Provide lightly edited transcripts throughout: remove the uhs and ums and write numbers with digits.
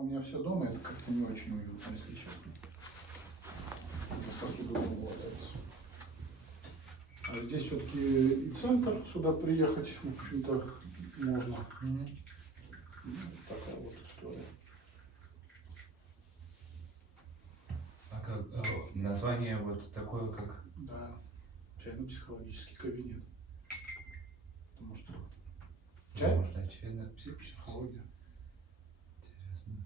у меня все дома, это как-то не очень уютно, если честно. Достаточно удобно валяется. А здесь все-таки и центр, сюда приехать, в общем-то, можно. Такая вот история. А как название вот такое, как? Да, чайно-психологический кабинет. Потому что чай, Можно чайно психология. Интересно.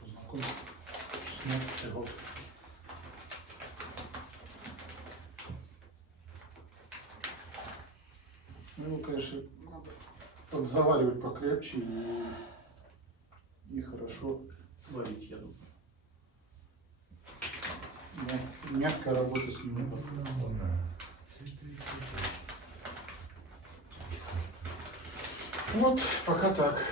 Познакомиться. 16 год. Ну, его, конечно, надо подзаваривать покрепче и хорошо варить, я думаю. Но мягкая работа с ним не подходит. Вот, пока так.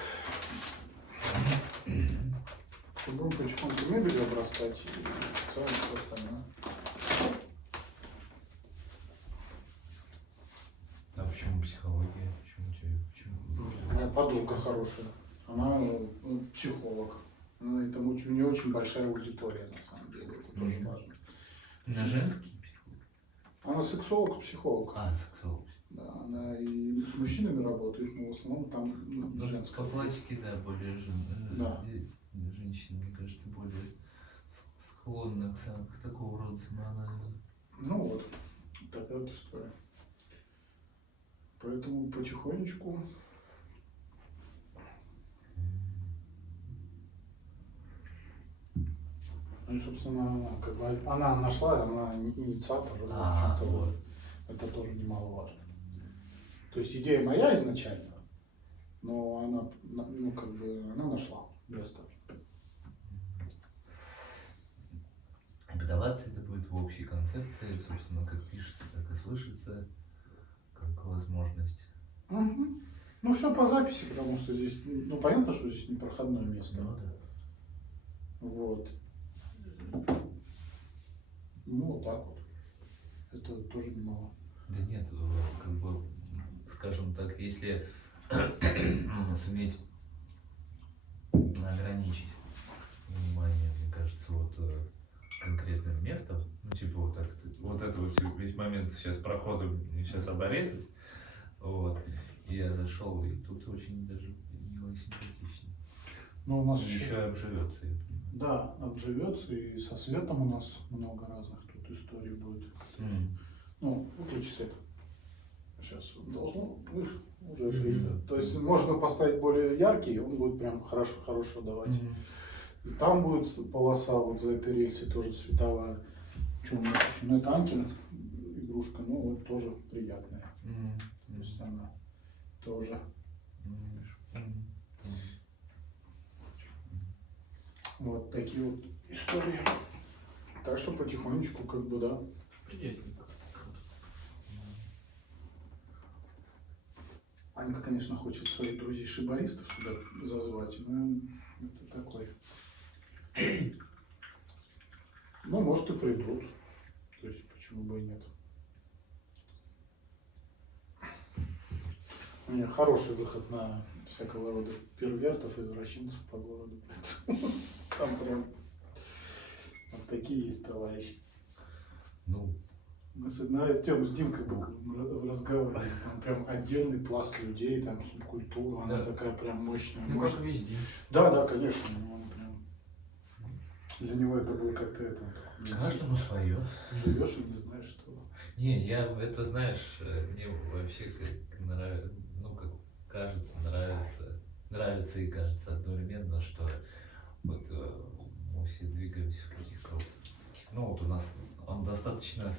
Будем потихоньку мебель обрастать и в целом все остальное. А почему психология? Почему? Моя подруга хорошая. Она психолог. Ну, это у нее очень большая аудитория, на самом деле. Это тоже важно. На женский психолог? Она сексолог, психолог. А, сексолог. Да, она и с мужчинами работает, но в основном там женская. По классике, да, более Да. женщины, мне кажется, более склонны к такого рода самоанализу. Ну вот, такая вот история. Поэтому потихонечку. Ну, собственно, как бы она нашла, она инициатор, в общем-то, вот. это тоже немаловажно. То есть идея моя изначально, но она, ну, как бы, она нашла место. Подаваться это будет в общей концепции, собственно, как пишется, так и слышится, как возможность. Угу. Ну, все по записи, потому что здесь, ну, понятно, что здесь непроходное место. Ну, да. Вот. Ну, вот так вот. Это тоже немало. Да нет, как бы, скажем так, если суметь ограничить внимание, мне кажется, вот конкретным местом, ну, типа вот так, вот это вот весь момент сейчас прохода сейчас оборезать, вот, и я зашел, и тут очень даже мило и симпатично. Но у нас и еще обживется, я понимаю. Да, обживется, и со светом у нас много разных тут историй будет. Ну, выключи свет. Сейчас должно выше уже придет. То есть можно поставить более яркий, он будет прям хорошо давать. И там будет полоса вот за этой рельсой тоже световая. Что у нас еще? Ну, это Анкина игрушка, ну вот тоже приятная. То есть она тоже. Вот такие вот истории. Так что потихонечку, как бы, да. Приятненько. Анька, конечно, хочет своих друзей-шибаристов сюда зазвать, но это такой. Ну, может, и придут. То есть, почему бы и нет. У меня хороший выход на всякого рода первертов, извращенцев по городу. Там прям вот такие есть товарищи. Ну. Мы на тему с Димкой разговаривали. Там прям отдельный пласт людей, там субкультура, она такая прям мощная. Ну, как везде. Да, конечно. Он прям... Для него это было как-то это. Каждому свое. Живешь и не знаешь, что. Не, я это знаешь, мне вообще как нравится, ну как кажется, нравится и кажется одновременно, что вот мы все двигаемся в каких-то вот, ну вот у нас он достаточно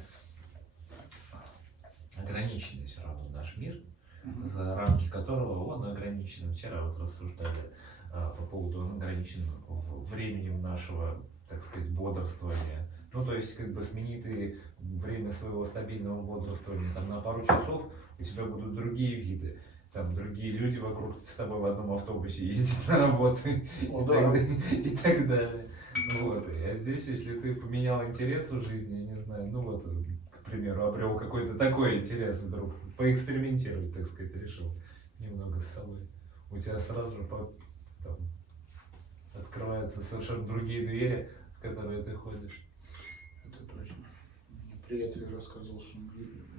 ограниченный все равно наш мир, за рамки которого он ограничен. Вчера вот рассуждали по поводу, он ограничен временем нашего, так сказать, бодрствования. Ну, то есть, как бы сменить ты время своего стабильного бодрствования там на пару часов, у тебя будут другие виды. Там другие люди вокруг с тобой в одном автобусе ездят на работу и так далее. Вот. А здесь, если ты поменял интерес в жизни, я не знаю, ну вот, к примеру, обрел какой-то такой интерес вдруг, поэкспериментировать, так сказать, решил немного с собой. у тебя сразу же там, открываются совершенно другие двери, в которые ты ходишь. Это точно. Мне приятель рассказывал, что он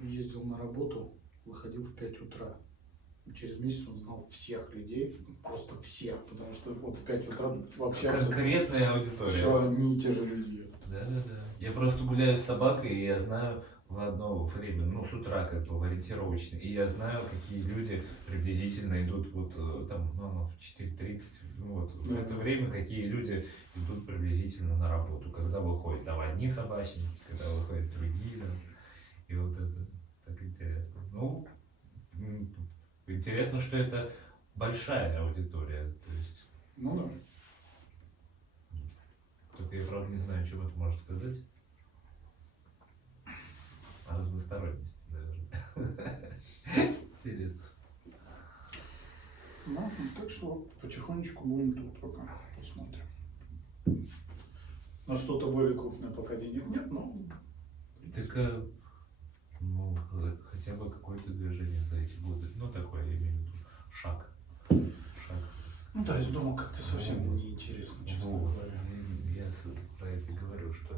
ездил на работу, выходил в 5 утра. Через месяц он знал всех людей, просто всех, потому что вот в 5 утра вообще Конкретная аудитория. все одни и те же люди. Да. Я просто гуляю с собакой, и я знаю в одно время, ну, с утра как бы ориентировочно, и я знаю, какие люди приблизительно идут вот там, ну, в 4:30, ну, вот в это время, какие люди идут приблизительно на работу, когда выходят там одни собачники, когда выходят другие, да, и вот это так интересно. Ну, интересно, что это большая аудитория, то есть. Ну да. Только я, правда, не знаю, что это может сказать. О разносторонности, наверное. Интересно. Ну, так что потихонечку будем тут пока посмотрим. На что-то более крупное пока денег нет, но... Так, ну, хотя бы какое-то движение за эти годы. Ну, такое, я имею в виду, шаг. Ну да, из дома как-то совсем неинтересно, честно Вот. говоря. Я про это и говорю, что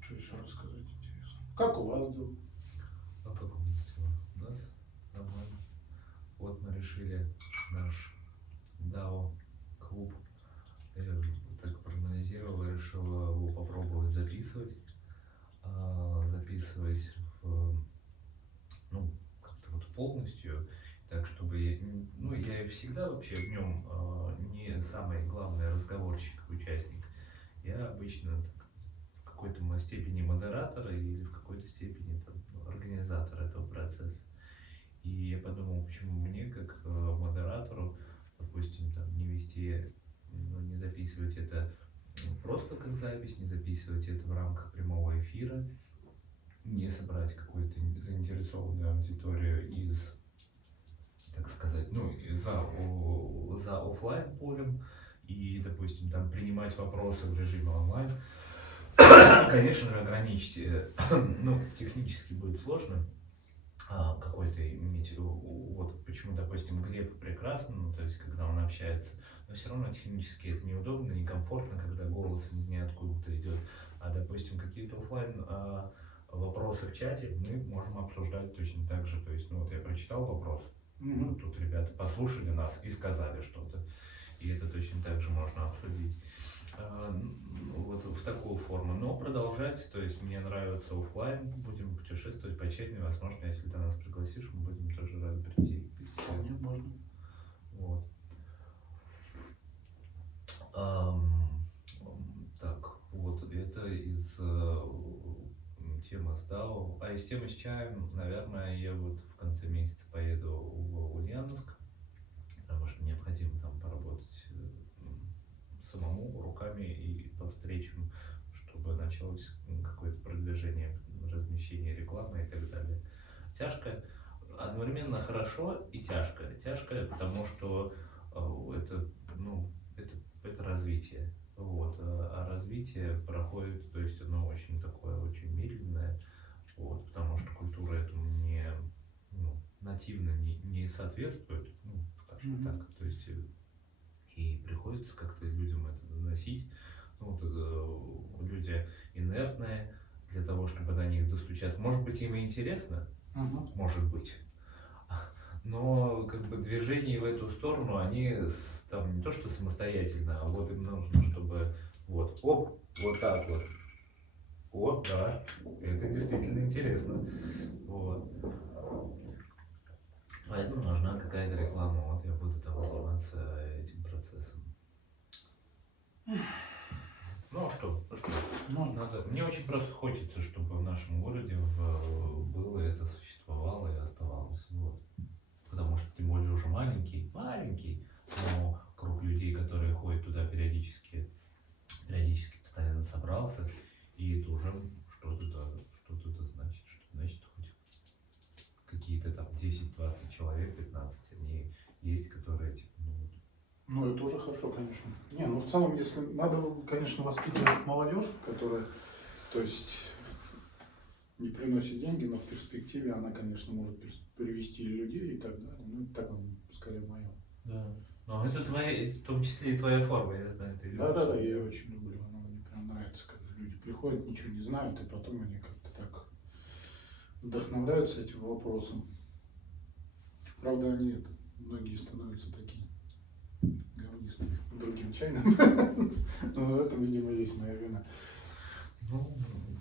Что еще рассказать интересно? Как у вас дела? а как у нас дела? У нас нормально. Вот мы решили наш DAO клуб, я так проанализировал, решил его попробовать записывать. Записывать ну, как-то вот полностью, так чтобы я и всегда вообще в нем не самый главный разговорщик, участник. Я обычно в какой-то степени модератор или в какой-то степени там, организатор этого процесса. И я подумал, почему мне, как модератору, допустим, там, не вести, не записывать это просто как запись, не записывать это в рамках прямого эфира, не собрать какую-то заинтересованную аудиторию из, так сказать, ну, за офлайн полем и, допустим, там принимать вопросы в режиме онлайн. Конечно же, ограничить, ну, технически будет сложно какой-то иметь, вот почему, допустим, Глеб прекрасно, ну, то есть, когда он общается, но все равно технически это неудобно, некомфортно, когда голос из ниоткуда идет, а, допустим, какие-то офлайн вопросы в чате мы можем обсуждать точно так же, то есть, ну, вот я прочитал вопрос, тут ребята послушали нас и сказали что-то, и это точно так же можно обсудить. Вот в такую форму, но продолжать, то есть мне нравится офлайн, будем путешествовать по Черне, возможно, если ты нас пригласишь, мы будем тоже рады прийти. Вполне можно. Вот. Так, вот это из темы с DAO, а из темы с чаем, наверное, я вот в конце месяца поеду в Ульяновск, потому что необходимо там поработать самому руками и по встречам, чтобы началось какое-то продвижение, размещение рекламы и так далее. Тяжко, одновременно хорошо и тяжко. Тяжко, потому что это, ну, это развитие. Вот. А развитие проходит, то есть оно очень такое, очень медленное, вот, потому что культура этому нативно не соответствует, ну, скажем так. То есть и приходится как-то людям это доносить. Ну, вот, люди инертные, для того, чтобы до них достучаться. Может быть, им и интересно, может быть. Но как бы движения в эту сторону, они там не то что самостоятельно, а вот им нужно, чтобы вот, оп, вот так вот. О, да, это действительно интересно. Вот. Поэтому нужна какая-то реклама. Вот я буду там заниматься этим процессом. Ну а что? Надо. Мне очень просто хочется, чтобы в нашем городе было это, существовало и оставалось. Вот. Потому что тем более уже маленький, но круг людей, которые ходят туда периодически постоянно собрался, и это уже что-то значит, что значит хоть какие-то там 10-20 человек, 15, они есть, которые типа, Ну, это уже хорошо, конечно. Не, ну в целом, если надо, конечно, воспитывать молодежь, которая, то есть, не приносит деньги, но в перспективе она, конечно, может привести людей и так далее. Ну, это так, скорее, мое. Да. Но это твоя, в том числе и твоя форма, я знаю, ты любишь. Да, я ее очень люблю. Она мне прям нравится, когда люди приходят, ничего не знают, и потом они как-то так вдохновляются этим вопросом. Правда, они это, многие становятся такие говнистые другим чайным. Но в этом, видимо, есть моя вина. Ну,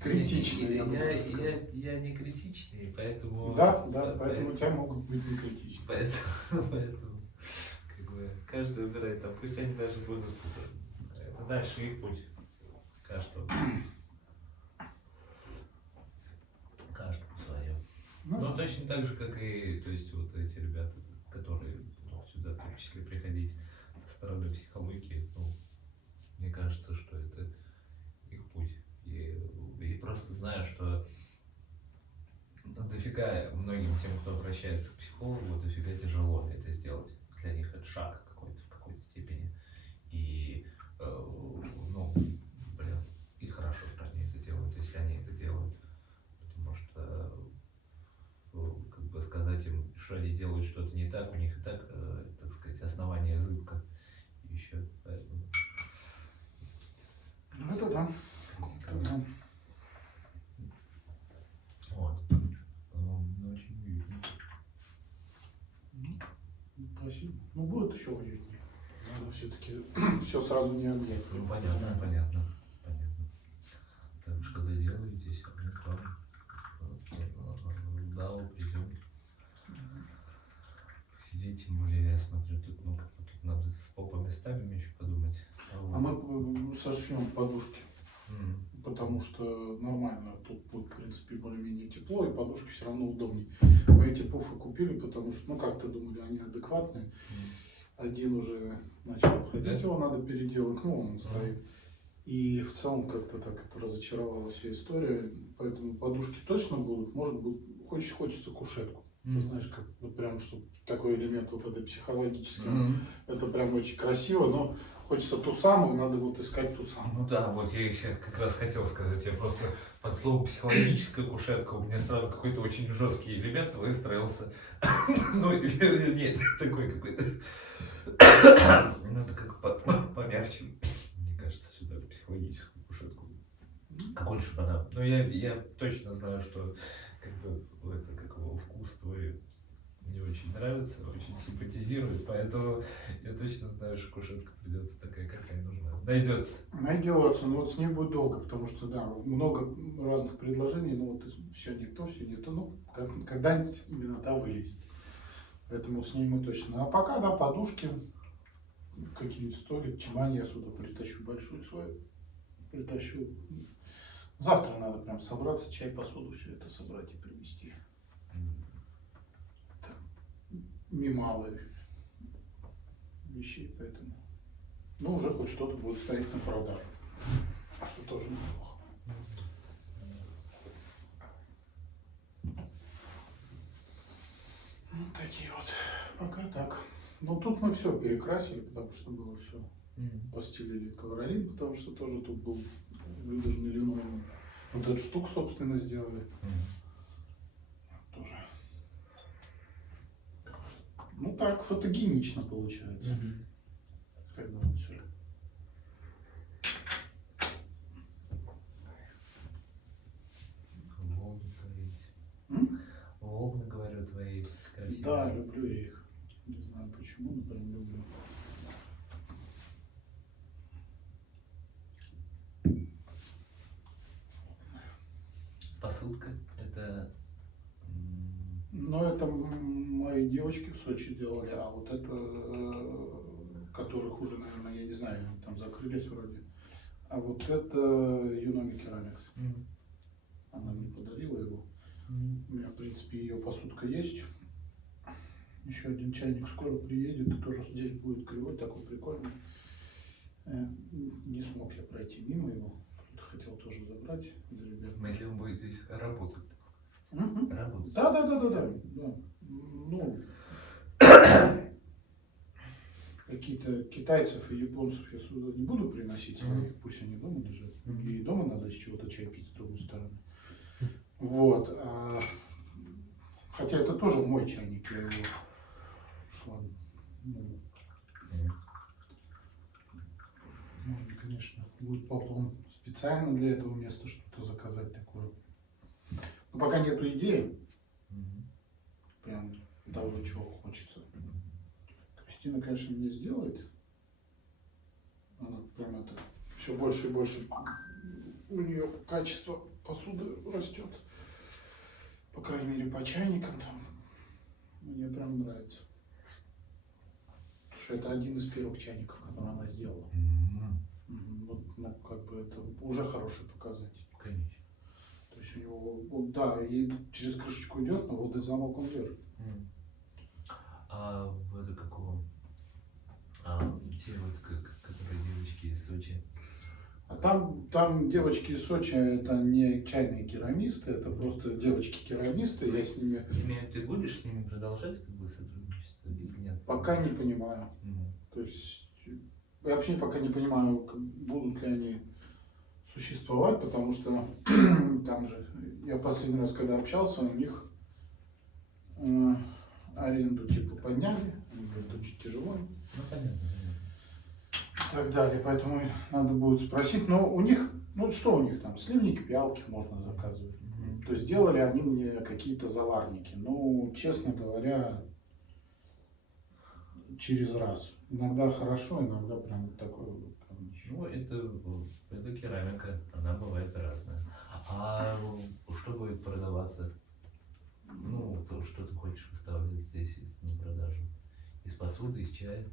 Критичный, я бы даже сказал. я не критичный, поэтому... Да, поэтому у тебя могут быть не критичны. Поэтому как бы, каждый выбирает, а пусть они даже будут... Это дальше их путь. Каждому. Каждому свое. Ну, точно так же, как и, то есть, вот эти ребята, которые сюда в том числе приходить со стороны психологии, ну, мне кажется, что это их путь. И просто знаю, что дофига многим тем, кто обращается к психологу, дофига тяжело это сделать. Для них это шаг какой-то в какой-то степени. И, ну, блин, и хорошо, что они это делают, если они это делают. Потому что, как бы сказать им, что они делают что-то не так, у них и так, так сказать, основание зыбко еще. Поэтому... Ну, это да. Это да. Вот. Ну, очень уютно. Спасибо. Ну, будет еще уютнее. Надо все-таки все сразу не объять. Ну, понятно. Так что доделаетесь, а мы к вам в ДАО придем. Сидеть, тем более, я смотрю, тут, ну, тут надо по местами еще подумать. А мы сошьем подушки. Потому что нормально, тут будет, в принципе, более-менее тепло, и подушки все равно удобнее. Мы эти пуфы купили, потому что, ну, как-то думали, они адекватные. Один уже начал ходить, его надо переделать, ну, он стоит. И в целом как-то так это разочаровала вся история, поэтому подушки точно будут, может быть, хочется кушетку. Ты знаешь, как вот прям, что такой элемент вот этой психологический, это прям очень красиво, но хочется ту самую, надо вот искать ту самую. Ну да, вот я сейчас как раз хотел сказать, я просто под словом психологическая кушетка, у меня сразу какой-то очень жесткий элемент выстроился. Ну, нет, такой какой-то, надо как помягче, мне кажется, сюда психологическую кушетку. Какой чтобы она, но я точно знаю, что как бы это как его вкус твой мне очень нравится, очень симпатизирует, поэтому я точно знаю, что кушетка придется такая, какая нужна. Найдется. Найдется, но вот с ней будет долго, потому что, да, много разных предложений, но вот все не то, ну, когда-нибудь именно та вылезет. Поэтому с ней мы точно. А пока, да, подушки, какие-нибудь столик, чемодан я сюда притащу большую свою, притащу. Завтра надо прям собраться, чай, посуду, все это собрать и привезти. Немало вещей, поэтому. Ну, уже хоть что-то будет стоять на продажу, что тоже неплохо. Вот такие вот. Пока так. Ну, тут мы все перекрасили, потому что было все. Постелили ковролин, потому что тоже тут был выдержанный линолеум. Вот эту штуку, собственно, сделали. Тоже. Ну так, фотогенично получается. Когда вот все. Волны твои. Волны, говорю, твои красивые. Да, люблю я их. Не знаю почему, но прям люблю. Посудка это... Ну, это мои девочки в Сочи делали, а вот это, которых уже, наверное, я не знаю, они там закрылись вроде. А вот это Юноми Керамикс. Она мне подарила его. У меня, в принципе, ее посудка есть. Еще один чайник скоро приедет, и тоже здесь будет кривой, такой прикольный. Не смог я пройти мимо его. Кто-то хотел тоже забрать для ребят. Если он будет здесь работать. Работать. Да. Ну, какие-то китайцев и японцев я сюда не буду приносить своих, пусть они дома лежат. И дома надо с чего-то чай пить, с другой стороны. Вот. Хотя это тоже мой чайник, я его шланг. Можно, конечно, будет потом специально для этого места что-то заказать такое. Но пока нету идеи. Прям того, чего хочется. Кристина, конечно, мне сделает. Она прям это все больше и больше у нее качество посуды растет. По крайней мере, по чайникам там. Мне прям нравится. Потому что это один из первых чайников, который она сделала. Вот, ну, как бы это уже хороший показатель. Конечно. То есть у него, вот, да, и через крышечку идет, но вот и замок он держит. А это какого? Те вот, которые девочки из Сочи. А там девочки из Сочи, это не чайные керамисты, это просто девочки-керамисты, я с ними... Ты будешь с ними продолжать как бы сотрудничество или нет? Пока не понимаю. То есть я вообще пока не понимаю, будут ли они существовать, потому что там же, я последний раз, когда общался, у них аренду типа подняли, они говорят, очень тяжело. Ну понятно. И так далее, поэтому надо будет спросить, но у них, ну что у них там, сливники, пиалки можно заказывать. То есть делали они мне какие-то заварники, ну, честно говоря, через раз. Иногда хорошо, иногда прям вот такое. Ну, это керамика, она бывает разная. А что будет продаваться? Ну, то, что ты хочешь выставлять здесь на продажу? Из посуды, из чая?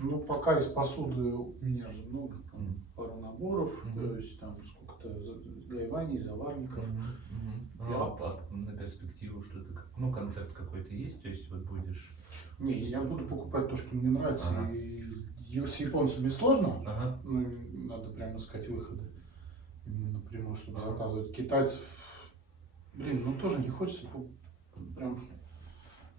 Ну, пока из посуды у меня же много, там, пару наборов, то есть там сколько-то завариваний, заварников. На перспективу что-то, ну, концепт какой-то есть, то есть вот будешь... Не, я буду покупать то, что мне нравится, и с японцами сложно, ну, надо прямо искать выходы, именно напрямую, чтобы заказывать китайцев. Блин, ну тоже не хочется прям...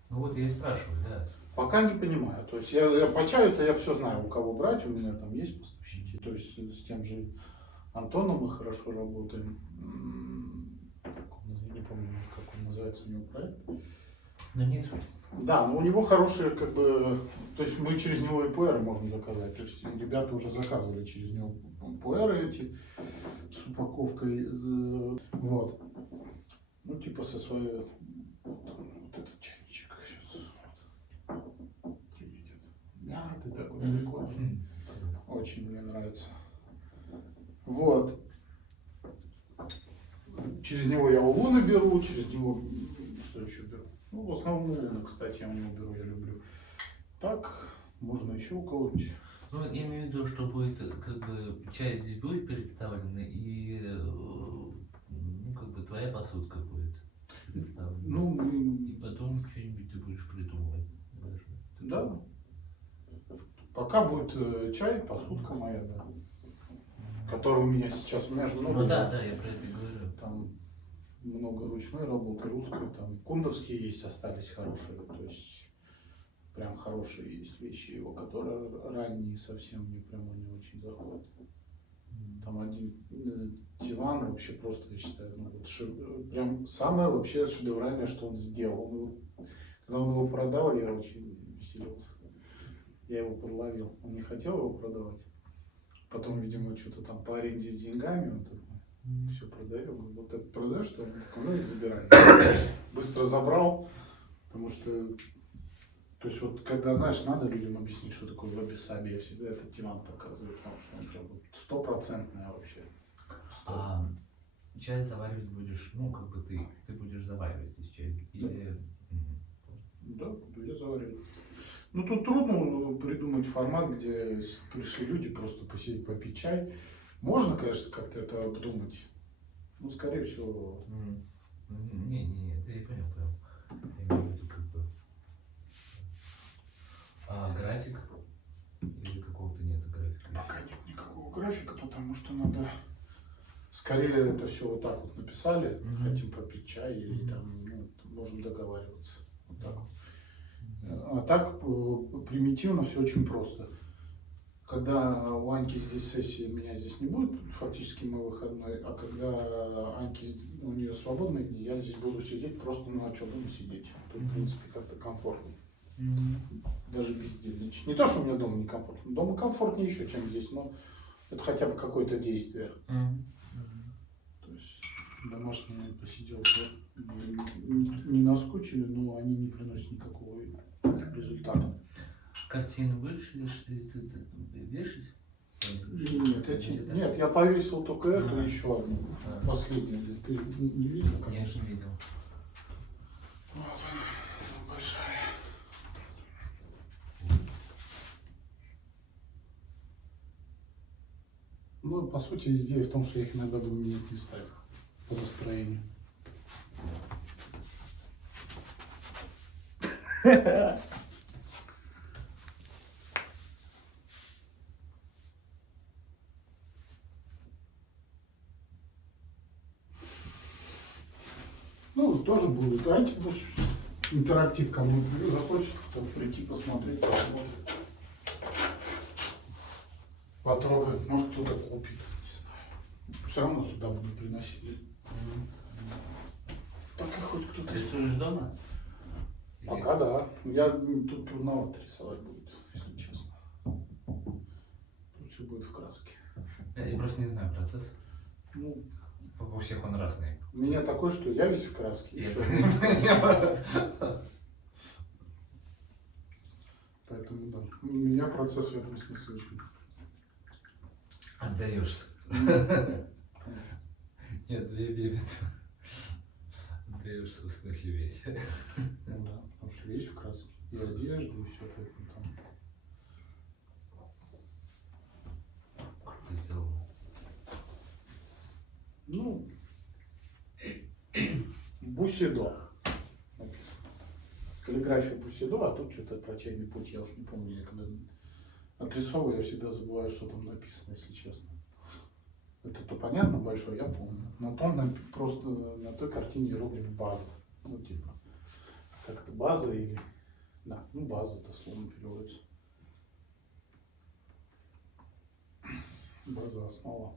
Ну вот я и спрашиваю, да. Пока не понимаю. То есть я по чаю-то я все знаю, у кого брать, у меня там есть поставщики. То есть с тем же Антоном мы хорошо работаем. Не помню, как он называется, у него проект. Но не суть. Да, но у него хорошие, как бы, то есть мы через него и пуэры можем заказать. То есть ребята уже заказывали через него пуэры эти с упаковкой. Вот. Ну, типа со своей... Вот этот чайничек сейчас. Приедет. Мятый такой прикольный. Очень мне нравится. Вот. Через него я улуны беру, через него что еще беру? Ну, в основном улуны, кстати, я у него беру, я люблю. Так, можно еще у кого-нибудь. Ну, я имею в виду, что будет, как бы, чай здесь будет представлен, и, ну, как бы, твоя посудка будет представлена. Ну, и потом что-нибудь ты будешь придумывать. Да. Пока будет чай, посудка моя, да. Который у меня сейчас, у меня же много. Ну да, я про это и говорю. Там много ручной работы, русской, там кундовские есть, остались хорошие, то есть прям хорошие есть вещи его, которые ранние совсем мне прямо не очень заходят. Там один диван вообще просто, я считаю, ну, вот прям самое вообще шедевральное, что он сделал. Ну, когда он его продал, я очень веселился. Я его подловил. Он не хотел его продавать. Потом, видимо, что-то там по аренде с деньгами, он такой, все продаю. Вот это продашь, что? Он такой, ну и забирай. Быстро забрал, потому что, то есть вот когда, знаешь, надо людям объяснить, что такое ваби-саби, я всегда этот диван показываю, потому что он прям стопроцентный вообще. А чай заваривать будешь, ну, как бы ты будешь заваривать здесь чай? Или... Да, буду я заваривать. Ну, тут трудно придумать формат, где пришли люди просто посидеть, попить чай. Можно, конечно, как-то это обдумать. Ну, скорее всего... Не, это я понял. Я имею в виду, как бы... А график? Или какого-то нет графика? Пока нет никакого графика, потому что надо... Скорее это все вот так вот написали, хотим попить чай или там, ну, можем договариваться. Вот так вот. А так примитивно все очень просто. Когда у Аньки здесь сессия, меня здесь не будет, фактически мой выходной, а когда Аньки, у нее свободные дни, я здесь буду сидеть просто, ну а что, дома сидеть. Тут, в принципе, как-то комфортно. Даже бездельничать. Не то, что у меня дома некомфортно. Дома комфортнее еще, чем здесь, но это хотя бы какое-то действие. То есть домашние посиделки не наскучили, но они не приносят никакого результата. Картины будешь вешать? Нет, я повесил только эту, еще одну, последнюю. Ты не видел, Я конечно? не видел. Вот, большая. Ну, по сути, идея в том, что я их иногда буду менять местами по настроению. Ну, тоже будут. Аньки, пусть интерактив кому захочет, кто прийти посмотреть, посмотрит. Потрогать, может кто-то купит, не знаю. Все равно сюда буду приносить. Так и хоть кто-то. Рисуешь дома? Пока да. Я тут трудновато рисовать будет, если честно. Тут все будет в краске. Я просто не знаю процесс. Ну, У всех он разный. у меня такой, что я весь в краске. И всё. Поэтому да. У меня процесс в этом смысле очень. Отдаешься. Конечно. Нет, я имею в виду. Отдаешься в смысле весь. Ну да, потому что весь в краске. И одежда, и все, поэтому там. Ты сделал. Ну, Бусидо написано. Каллиграфия Бусидо, а тут что-то про чайный путь, я уж не помню. Я когда отрисовываю, я всегда забываю, что там написано, если честно. Это понятно большое, я помню. На том просто на той картине иероглиф база. Ну, типа, как это база или. Да, ну база дословно переводится. База, основа.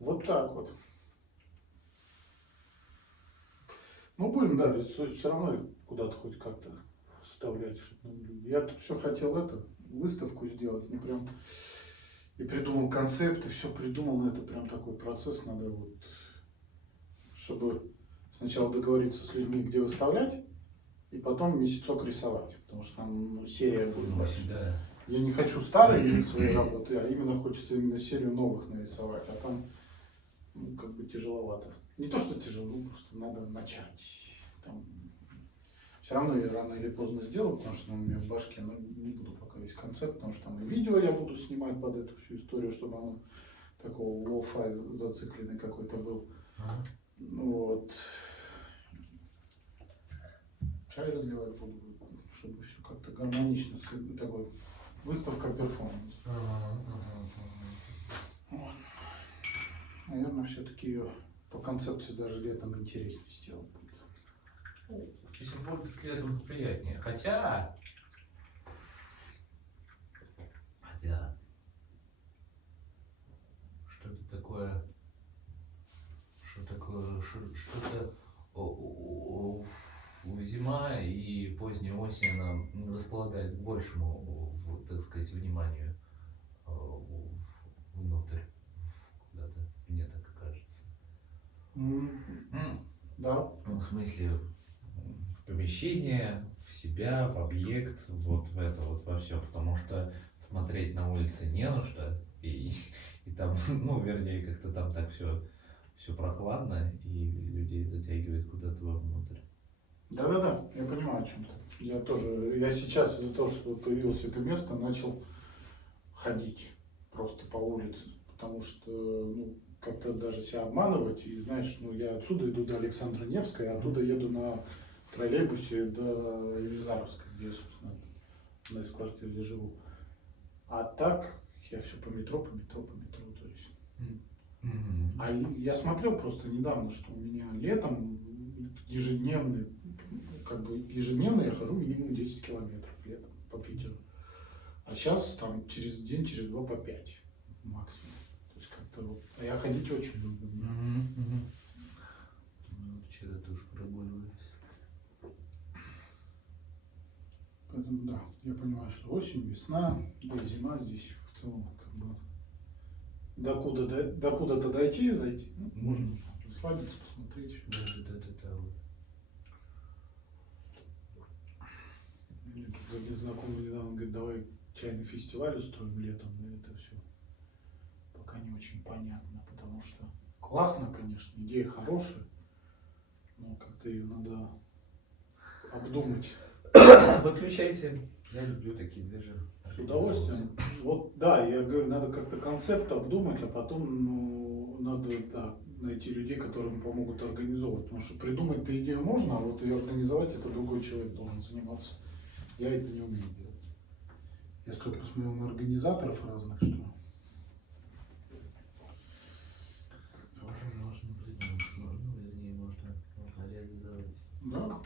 Вот так вот. Ну, будем, да, все равно куда-то хоть как-то вставлять, чтобы люди. Я тут все хотел выставку сделать, ну прям и придумал концепт, и все придумал, но это прям такой процесс, надо вот, чтобы сначала договориться с людьми, где выставлять, и потом месяцок рисовать, потому что там серия будет большая. Да. Я не хочу старые свои работы, а именно хочется именно серию новых нарисовать, а там ну, как бы тяжеловато. Не то, что тяжело, ну, просто надо начать. Там, все равно я рано или поздно сделаю, потому что у меня в башке, но не буду пока весь концепт, потому что там и видео я буду снимать под эту всю историю, чтобы оно такого лоу-фай зацикленный какой-то был. Ну, вот. Чай разливать буду, чтобы все как-то гармонично, такой выставка перформанс. Вот. Наверное, все-таки ее по концепции даже летом интереснее сделать будет. Если будет летом приятнее. Хотя, что-то такое, что-то зима и поздняя осень, она располагает к большему, так сказать, вниманию внутрь, куда-то, мне так кажется. Да. Ну, в смысле, в помещение, в себя, в объект, вот в это вот во все, потому что смотреть на улице не на что, и там, ну, вернее, как-то там так все прохладно, и людей затягивает куда-то вовнутрь. Да, я понимаю о чем ты. Я сейчас из-за того, что появилось это место, начал ходить просто по улице, потому что, ну, как-то даже себя обманывать, и знаешь, ну, я отсюда иду до Александра Невской, а оттуда еду на троллейбусе до Елизаровской, где я, собственно, на из квартиры, где живу. А так, я все по метро, то есть. А я смотрел просто недавно, что у меня летом ежедневный, как бы ежедневно я хожу минимум 10 километров летом по Питеру. А сейчас там через день, через два по 5 максимум. То есть как-то вот. А я ходить очень люблю. Вчера тоже прогуливались. Поэтому да, я понимаю, что осень, весна, да и зима здесь в целом как бы докуда-то дойти, зайти, ну, можно расслабиться, посмотреть. Да. Мне тут один знакомый недавно говорит, давай чайный фестиваль устроим летом, но это все пока не очень понятно, потому что классно, конечно, идея хорошая, но как-то ее надо обдумать. Выключайте. Я люблю такие движения. С удовольствием. Вот да, я говорю, надо как-то концепт обдумать, а потом ну, надо да, найти людей, которым помогут организовывать. Потому что придумать-то идею можно, а вот ее организовать это другой человек должен заниматься. Я это не умею делать. Я столько посмотрел на организаторов разных, что. Тоже можно придумать, ну, вернее, можно реализовать. Да.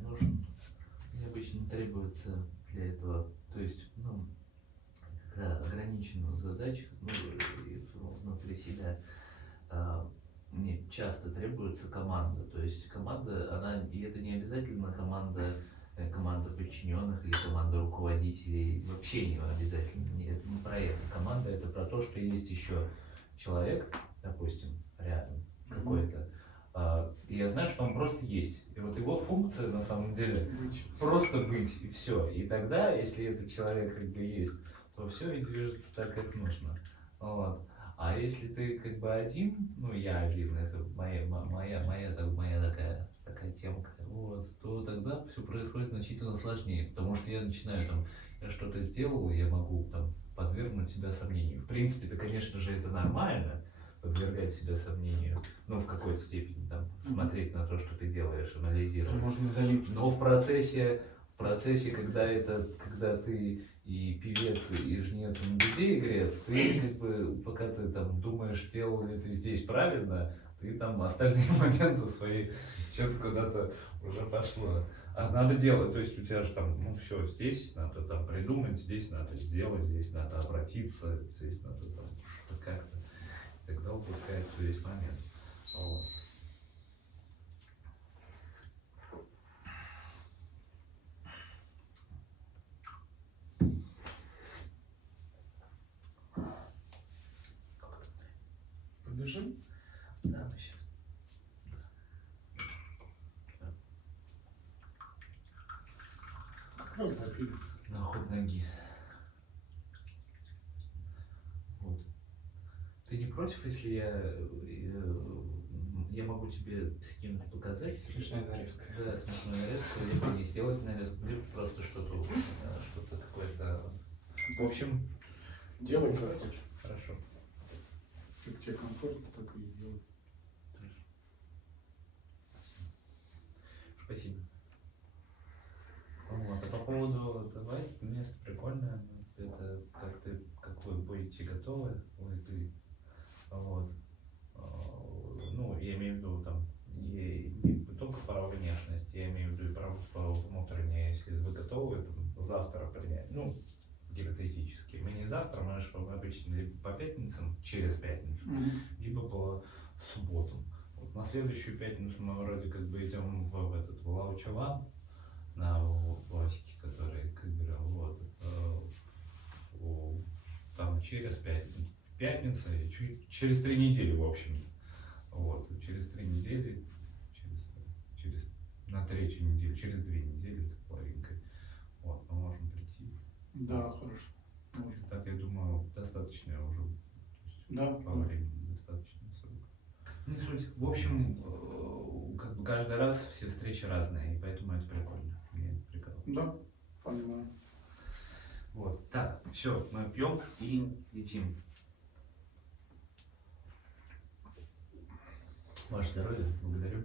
Нужен, необычно не требуется для этого, то есть, ну, когда ограниченную задачу, ну, внутри себя, мне часто требуется команда, то есть команда, она, и это не обязательно команда подчиненных или команда руководителей, вообще не обязательно, это не про это, команда это про то, что есть еще человек, допустим, рядом какой-то, и я знаю, что он просто есть. И вот его функция на самом деле просто быть и все. И тогда, если этот человек как бы есть, то все и движется так, как нужно. Вот. А если ты как бы один, ну я один, это моя такая темка, вот, то тогда все происходит значительно сложнее. Потому что я начинаю там, я что-то сделал, я могу там подвергнуть себя сомнению. В принципе-то, конечно же, это нормально, подвергать себя сомнению, ну, в какой-то степени, там, смотреть на то, что ты делаешь, анализировать. Можно залить. Но в процессе, когда ты и певец, и жнец, и на детей грец, ты, как бы, пока ты там думаешь, делал ли ты здесь правильно, ты там остальные моменты свои что-то куда-то уже пошло. А надо делать, то есть у тебя же там, ну, все, здесь надо там придумать, здесь надо сделать, здесь надо обратиться, здесь надо там что-то как-то. Тогда упускается весь момент. Вот. Побежим? Да, мы сейчас. Как раз допили. На ход ноги. Вот. Ты не против, если я могу тебе скинуть, показать? Смешная нарезка. Да, смешную нарезку, либо не сделать нарезку, либо просто что-то какое-то. В общем, Делай как хочешь. хорошо. Как тебе комфортно, так и делай. Хорошо. Спасибо. Вот. А по поводу давай, место прикольное. Это как вы будете готовы, вы ты. Вот. Ну, я имею в виду там не только про внешность, я имею в виду и про внутреннее, если вы готовы там, завтра принять. Ну, гипотетически. Мы не завтра, мы же обычно либо по пятницам, через пятницу, либо по субботам. Вот на следующую пятницу мы вроде как бы идем в Лаучалан, на Васике, который, как говорил, вот, там через пятница, и через 3 недели, в общем. Вот, через 3 недели, на 3-ю неделю, через 2 недели с половинкой, вот, мы можем прийти. Да, хорошо. Можно. Так, я думаю, достаточно уже. Да. По времени достаточно срок. Не суть. В общем, как бы каждый раз все встречи разные, и поэтому это прикольно. Мне это прикольно. Да, понимаю. Вот. Так, все, мы пьем и летим. Ваше здоровье, благодарю.